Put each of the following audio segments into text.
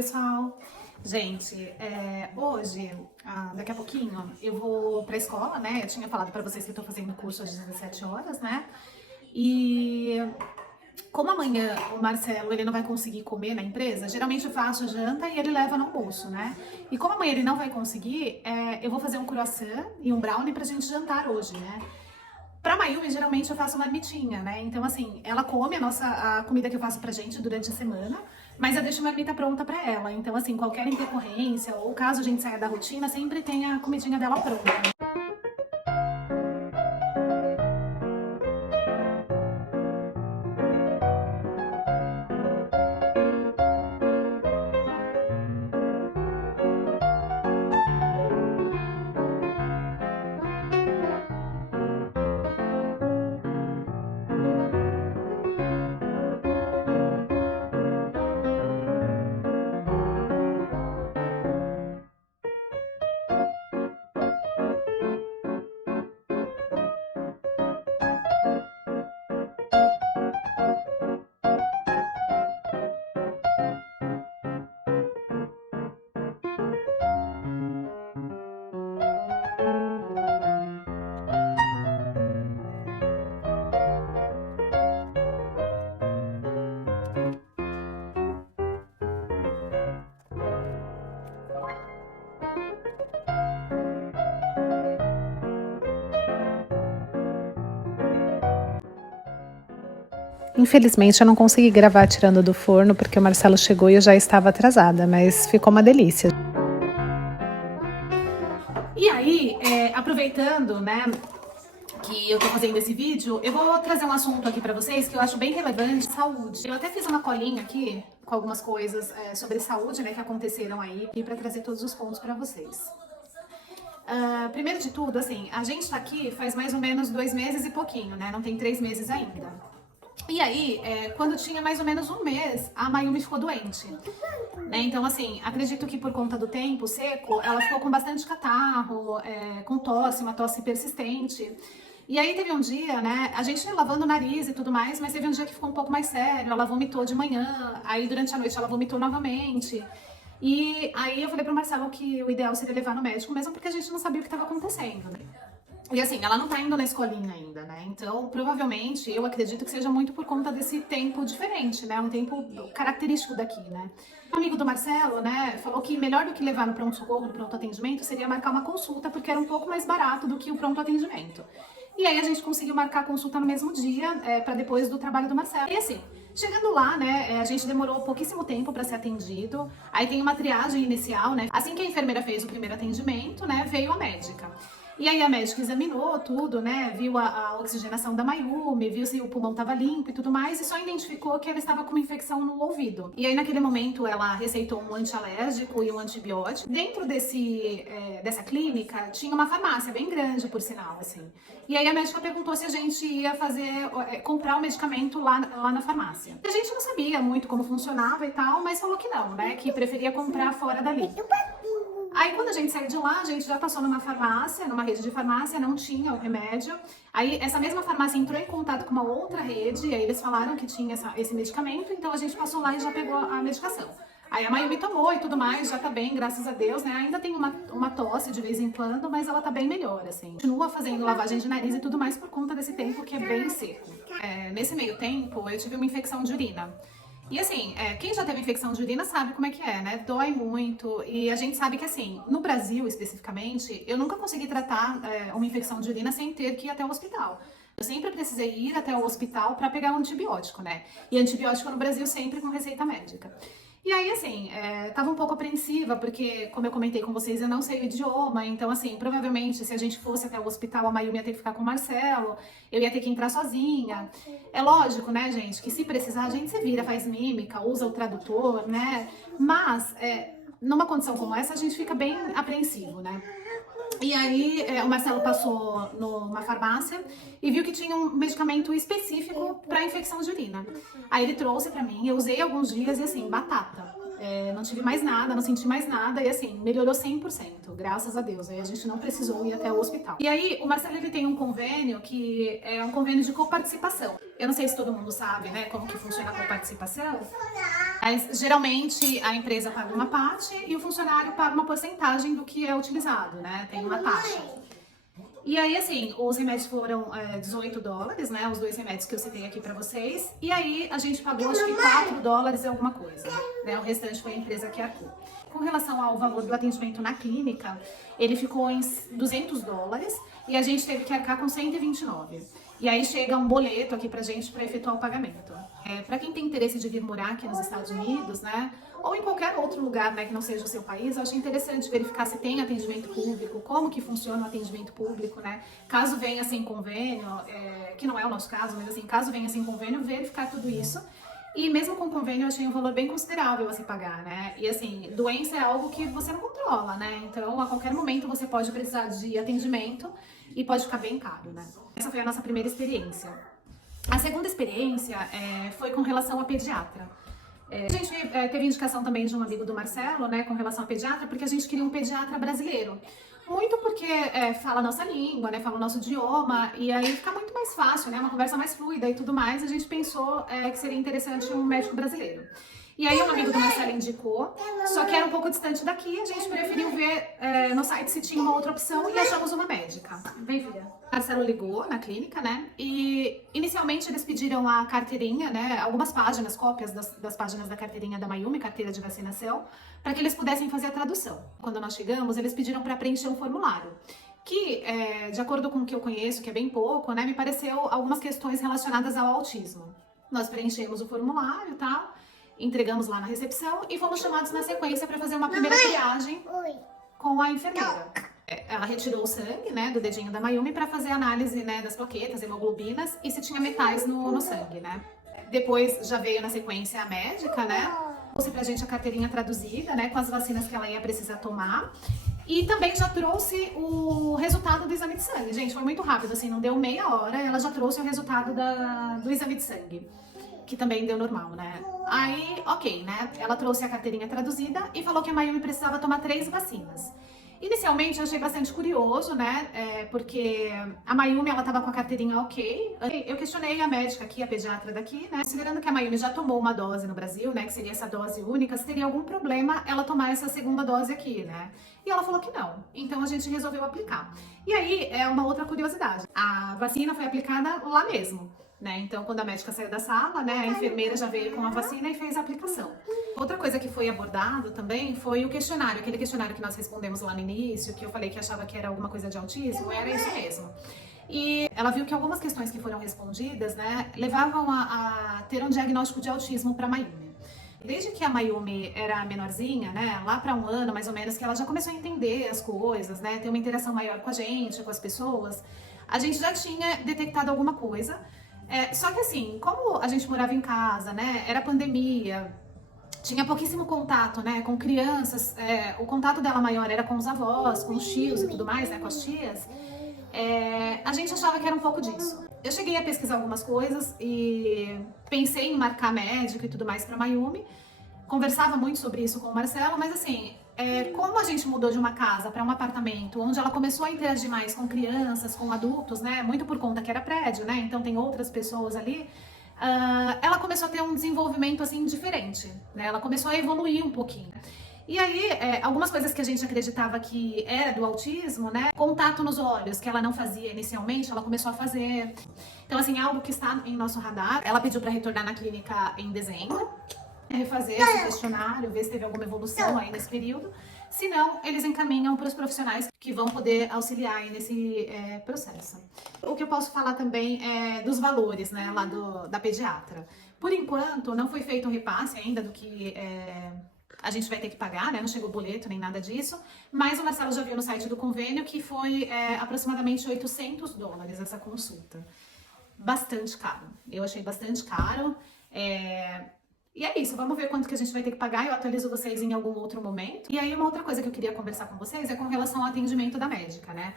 pessoal! Gente, hoje, daqui a pouquinho, eu vou pra escola, né? Eu tinha falado pra vocês que eu tô fazendo curso às 17 horas, né? E como amanhã o Marcelo ele não vai conseguir comer na empresa, geralmente eu faço janta e ele leva no almoço, né? E como amanhã ele não vai conseguir, eu vou fazer um croissant e um brownie pra gente jantar hoje, né? Pra Mayumi, geralmente eu faço marmitinha, né? Então, assim, ela come a comida que eu faço pra gente durante a semana, mas eu deixo a marmita pronta pra ela. Então, assim, qualquer intercorrência ou caso a gente saia da rotina, sempre tem a comidinha dela pronta. Infelizmente eu não consegui gravar tirando do forno porque o Marcelo chegou e eu já estava atrasada, mas ficou uma delícia. E aí, aproveitando, né, que eu tô fazendo esse vídeo, eu vou trazer um assunto aqui pra vocês que eu acho bem relevante, saúde. Eu até fiz uma colinha aqui com algumas coisas sobre saúde, né, que aconteceram aí, e pra trazer todos os pontos pra vocês. Primeiro de tudo, assim, a gente tá aqui faz mais ou menos 2 meses e pouquinho, né, não tem 3 meses ainda. E aí, quando tinha mais ou menos um mês, a Mayumi ficou doente, né? Então, assim, acredito que por conta do tempo seco, ela ficou com bastante catarro, com tosse, uma tosse persistente. E aí teve um dia, né, a gente lavando o nariz e tudo mais, mas teve um dia que ficou um pouco mais sério, ela vomitou de manhã, aí durante a noite ela vomitou novamente. E aí eu falei pro Marcelo que o ideal seria levar no médico, mesmo porque a gente não sabia o que estava acontecendo, né? E assim, ela não tá indo na escolinha ainda, né? Então, provavelmente, eu acredito que seja muito por conta desse tempo diferente, né? Um tempo característico daqui, né? Um amigo do Marcelo, né, falou que melhor do que levar no pronto-socorro, no pronto-atendimento, seria marcar uma consulta, porque era um pouco mais barato do que o pronto-atendimento. E aí a gente conseguiu marcar a consulta no mesmo dia, pra depois do trabalho do Marcelo. E assim, chegando lá, né, a gente demorou pouquíssimo tempo pra ser atendido. Aí tem uma triagem inicial, né? Assim que a enfermeira fez o primeiro atendimento, né, veio a médica. E aí a médica examinou tudo, né, viu a oxigenação da Mayumi, viu se o pulmão estava limpo e tudo mais, e só identificou que ela estava com uma infecção no ouvido. E aí naquele momento ela receitou um antialérgico e um antibiótico. Dentro dessa clínica tinha uma farmácia bem grande, por sinal, assim. E aí a médica perguntou se a gente ia comprar o medicamento lá na farmácia. A gente não sabia muito como funcionava e tal, mas falou que não, né, que preferia comprar fora dali. Aí quando a gente saiu de lá, a gente já passou numa farmácia, numa rede de farmácia, não tinha o remédio. Aí essa mesma farmácia entrou em contato com uma outra rede, e aí eles falaram que tinha esse medicamento, então a gente passou lá e já pegou a medicação. Aí a Mayumi tomou e tudo mais, já tá bem, graças a Deus, né? Ainda tem uma tosse de vez em quando, mas ela tá bem melhor, assim. Continua fazendo lavagem de nariz e tudo mais por conta desse tempo que é bem seco. Nesse meio tempo, eu tive uma infecção de urina. E assim, quem já teve infecção de urina sabe como é que é, né? Dói muito. E a gente sabe que assim, no Brasil especificamente, eu nunca consegui tratar uma infecção de urina sem ter que ir até o hospital. Eu sempre precisei ir até o hospital para pegar um antibiótico, né? E antibiótico no Brasil sempre com receita médica. E aí, assim, tava um pouco apreensiva, porque, como eu comentei com vocês, eu não sei o idioma, então, assim, provavelmente, se a gente fosse até o hospital, a Mayumi ia ter que ficar com o Marcelo, eu ia ter que entrar sozinha. É lógico, né, gente, que se precisar, a gente se vira, faz mímica, usa o tradutor, né? Mas, numa condição como essa, a gente fica bem apreensivo, né? E aí o Marcelo passou numa farmácia e viu que tinha um medicamento específico para infecção de urina. Aí ele trouxe para mim, eu usei alguns dias e assim, batata. Não tive mais nada, não senti mais nada e assim, melhorou 100%, graças a Deus. Aí a gente não precisou ir até o hospital. E aí o Marcelo ele tem um convênio que é um convênio de coparticipação. Eu não sei se todo mundo sabe, né, como que funciona a coparticipação. Mas geralmente a empresa paga uma parte e o funcionário paga uma porcentagem do que é utilizado, né? Tem uma taxa. E aí, assim, os remédios foram $18, né? Os 2 remédios que eu citei aqui pra vocês. E aí a gente pagou acho que $4 e alguma coisa, né? O restante foi a empresa que arcou. Com relação ao valor do atendimento na clínica, ele ficou em $200 e a gente teve que arcar com 129. E aí chega um boleto aqui pra gente para efetuar o pagamento. Para quem tem interesse de vir morar aqui nos Estados Unidos, né, ou em qualquer outro lugar, né, que não seja o seu país, eu acho interessante verificar se tem atendimento público, como que funciona o atendimento público, né? Caso venha sem convênio, que não é o nosso caso, mas assim, caso venha sem convênio, verificar tudo isso. E mesmo com convênio, eu achei um valor bem considerável a se pagar, né? E assim, doença é algo que você não controla, né? Então, a qualquer momento você pode precisar de atendimento e pode ficar bem caro, né? Essa foi a nossa primeira experiência. A segunda experiência foi com relação a pediatra. A gente teve indicação também de um amigo do Marcelo, né, com relação a pediatra, porque a gente queria um pediatra brasileiro. Muito porque fala a nossa língua, né, fala o nosso idioma, e aí fica muito mais fácil, né, uma conversa mais fluida e tudo mais. A gente pensou que seria interessante um médico brasileiro. E aí um amigo do Marcelo indicou, só que era um pouco distante daqui, a gente preferiu ver no site se tinha uma outra opção e achamos uma médica. Vem, filha. Marcelo ligou na clínica, né? E inicialmente eles pediram a carteirinha, né? Algumas páginas, cópias das páginas da carteirinha da Mayumi, carteira de vacinação, para que eles pudessem fazer a tradução. Quando nós chegamos, eles pediram para preencher um formulário. Que, de acordo com o que eu conheço, que é bem pouco, né? Me pareceu algumas questões relacionadas ao autismo. Nós preenchemos o formulário e tal, entregamos lá na recepção e fomos chamados na sequência para fazer uma primeira triagem com a enfermeira. Ela retirou o sangue, né, do dedinho da Mayumi para fazer análise, né, das plaquetas, hemoglobinas e se tinha metais no sangue, né. Depois já veio na sequência a médica, né, trouxe pra gente a carteirinha traduzida, né, com as vacinas que ela ia precisar tomar. E também já trouxe o resultado do exame de sangue. Gente, foi muito rápido, assim, não deu meia hora, ela já trouxe o resultado do exame de sangue, que também deu normal, né? Aí, ok, né? Ela trouxe a carteirinha traduzida e falou que a Mayumi precisava tomar 3 vacinas. Inicialmente eu achei bastante curioso, né? Porque a Mayumi, ela tava com a carteirinha ok. Eu questionei a médica aqui, a pediatra daqui, né? Considerando que a Mayumi já tomou uma dose no Brasil, né? Que seria essa dose única, se teria algum problema ela tomar essa segunda dose aqui, né? E ela falou que não. Então a gente resolveu aplicar. E aí, é uma outra curiosidade. A vacina foi aplicada lá mesmo. Né? Então, quando a médica saiu da sala, né, a enfermeira já veio com a vacina e fez a aplicação. Outra coisa que foi abordado também foi o questionário, aquele questionário que nós respondemos lá no início, que eu falei que achava que era alguma coisa de autismo, era isso mesmo. E ela viu que algumas questões que foram respondidas, né, levavam a ter um diagnóstico de autismo para a Mayumi. Desde que a Mayumi era menorzinha, né, lá para 1 ano mais ou menos, que ela já começou a entender as coisas, né, ter uma interação maior com a gente, com as pessoas, a gente já tinha detectado alguma coisa. Só que assim, como a gente morava em casa, né, era pandemia, tinha pouquíssimo contato, né, com crianças, o contato dela maior era com os avós, com os tios e tudo mais, né, com as tias, a gente achava que era um pouco disso. Eu cheguei a pesquisar algumas coisas e pensei em marcar médico e tudo mais pra Mayumi, conversava muito sobre isso com o Marcelo, mas assim, como a gente mudou de uma casa para um apartamento, onde ela começou a interagir mais com crianças, com adultos, né? Muito por conta que era prédio, né? Então tem outras pessoas ali. Ela começou a ter um desenvolvimento assim diferente, né? Ela começou a evoluir um pouquinho. E aí, algumas coisas que a gente acreditava que era do autismo, né? Contato nos olhos, que ela não fazia inicialmente, ela começou a fazer. Então, assim, é algo que está em nosso radar. Ela pediu para retornar na clínica em dezembro. Refazer esse questionário, ver se teve alguma evolução aí nesse período. Se não, eles encaminham para os profissionais que vão poder auxiliar aí nesse processo. O que eu posso falar também é dos valores, né, lá da pediatra. Por enquanto, não foi feito um repasse ainda do que a gente vai ter que pagar, né, não chegou boleto nem nada disso, mas o Marcelo já viu no site do convênio que foi aproximadamente $800 essa consulta. Bastante caro. Eu achei bastante caro. E é isso, vamos ver quanto que a gente vai ter que pagar, eu atualizo vocês em algum outro momento. E aí uma outra coisa que eu queria conversar com vocês é com relação ao atendimento da médica, né?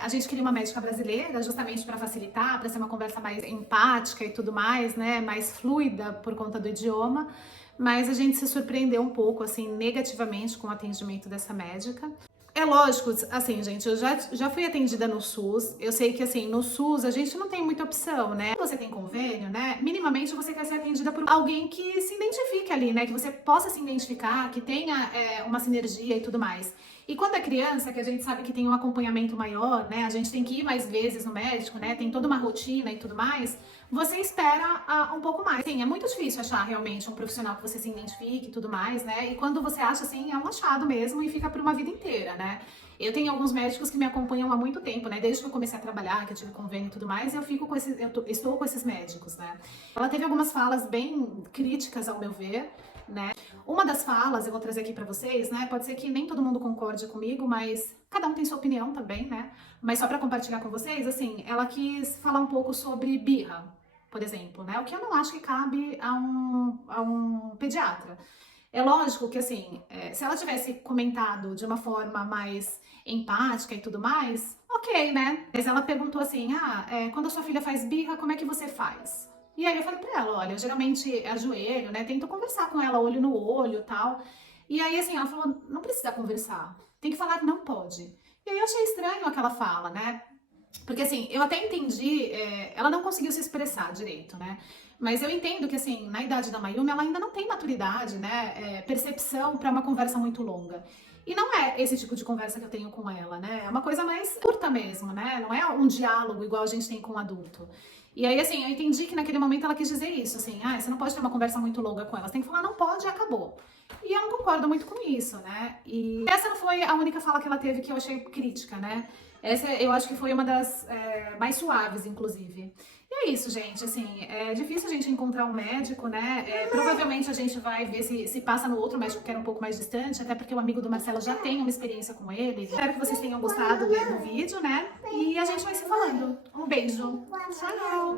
A gente queria uma médica brasileira justamente para facilitar, para ser uma conversa mais empática e tudo mais, né? Mais fluida por conta do idioma, mas a gente se surpreendeu um pouco, assim, negativamente com o atendimento dessa médica. É lógico, assim, gente, eu já fui atendida no SUS. Eu sei que, assim, no SUS a gente não tem muita opção, né? Quando você tem convênio, né? Minimamente você quer ser atendida por alguém que se identifique ali, né? Que você possa se identificar, que tenha uma sinergia e tudo mais. E quando é criança, que a gente sabe que tem um acompanhamento maior, né? A gente tem que ir mais vezes no médico, né? Tem toda uma rotina e tudo mais. Você espera um pouco mais. Sim, é muito difícil achar realmente um profissional que você se identifique e tudo mais, né? E quando você acha assim, é um achado mesmo e fica por uma vida inteira, né? Eu tenho alguns médicos que me acompanham há muito tempo, né? Desde que eu comecei a trabalhar, que eu tive convênio e tudo mais, eu fico com estou com esses médicos, né? Ela teve algumas falas bem críticas, ao meu ver, né? Uma das falas, eu vou trazer aqui pra vocês, né? Pode ser que nem todo mundo concorde comigo, mas cada um tem sua opinião também, né? Mas só pra compartilhar com vocês, assim, ela quis falar um pouco sobre birra, por exemplo, né? O que eu não acho que cabe a um pediatra. É lógico que, assim, se ela tivesse comentado de uma forma mais empática e tudo mais, ok, né? Mas ela perguntou assim, quando a sua filha faz birra, como é que você faz? E aí eu falei pra ela, olha, eu geralmente ajoelho, né? Tento conversar com ela olho no olho e tal. E aí, assim, ela falou, não precisa conversar, tem que falar não pode. E aí eu achei estranho aquela fala, né? Porque assim, eu até entendi, ela não conseguiu se expressar direito, né? Mas eu entendo que assim, na idade da Mayumi, ela ainda não tem maturidade, né? Percepção para uma conversa muito longa. E não é esse tipo de conversa que eu tenho com ela, né? É uma coisa mais curta mesmo, né? Não é um diálogo igual a gente tem com um adulto. E aí, assim, eu entendi que naquele momento ela quis dizer isso, assim, você não pode ter uma conversa muito longa com ela, você tem que falar não pode e acabou. E eu não concordo muito com isso, né? E essa não foi a única fala que ela teve que eu achei crítica, né? Essa eu acho que foi uma das mais suaves, inclusive. E é isso, gente, assim, é difícil a gente encontrar um médico, né? Provavelmente a gente vai ver se passa no outro médico que era um pouco mais distante, até porque o amigo do Marcelo já tem uma experiência com ele. Espero que vocês tenham gostado do vídeo, né? E a gente vai se falando. Um beijo. Tchau!